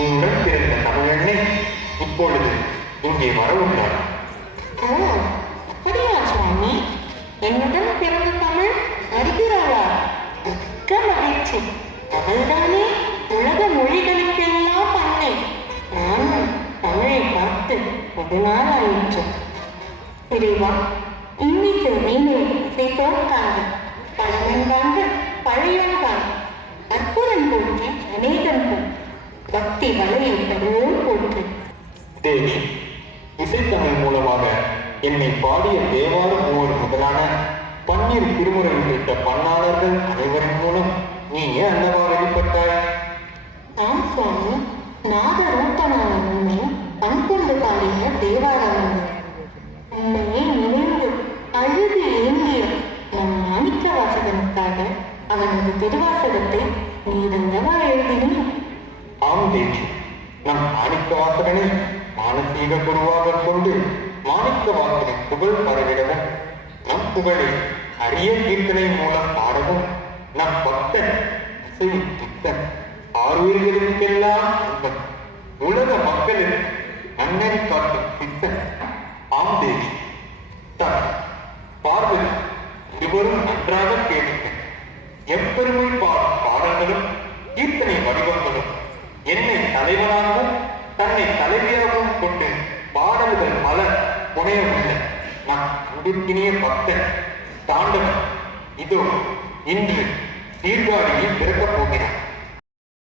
உன்னுடன் பிறந்த தமிழனை இப்பொழுது இங்கே வரவுள்ளார். ஓ, அப்படியா சுவாமி? என்னுடன் பிறந்த தமிழ் வருகிறாளா? மிக்க மகிழ்ச்சி. அவள்தானே உலக மொழிகளுக்கெல்லாம் பண்ணை. நானும் தமிழை பார்த்து ஒரு நாள் ஆயிற்று. இறைவா, இன்னைக்கு மீனே இசை தோற்காங்க, பழமென்றாங்க பழையாங்காங்க, அற்புதம் போற்றி அநேகன் போல் பக்தி வலையை தருவோம் போற்று. தேவி, இசைத்தமிழ் மூலமாக என்னை பாடிய தேவார மூவர் முதலான 12 திருமுறை உள்ளிட்ட பன்னாளர்கள் அனைவரின் மூலம் நீயே அல்லவா வெளிப்பட்டாய்? ஆம் சுவாமி, நாத ரூபனான உண்மை பண்கொண்டு பாடிய தேவாரம் உண்மையை நினைந்து அழுது ஏங்கிய நம் மாணிக்க வாசகனுக்காக அவனது திருவாசகத்தை நீதல்லவா எழுதினேன். ஆம் தேவி, நம் மாணிக்க வாசகனை மானசீக குருவாக கொண்டு மாணிக்க வாசகன் புகழ் பரவிடவும், நம் புகழை அரிய கீர்த்தனை மூலம் பாடவும், நம் பக்தன் இசை புத்தன் ஆறுயிர்களுக்கெல்லாம் நண்பன், உலக மக்களுக்கு நன்னறி காட்டும் சித்தன். ஆம் தேவி, தன் பார்வதி இருவரும் நன்றாக கேட்க எப்பெருமை பாடும் பாடல்களும் கீர்த்தனை வடிவங்களும் என்னை தலைவனாகவும் தன்னை தலைவியாகவும் கொண்டு பாடல்கள் பல புனையவில்லை. நம் அன்பிற்கினிய பக்தன் தாண்டவன் இதோ இன்று சீர்காழியில் பிறக்கப் போகிறான்.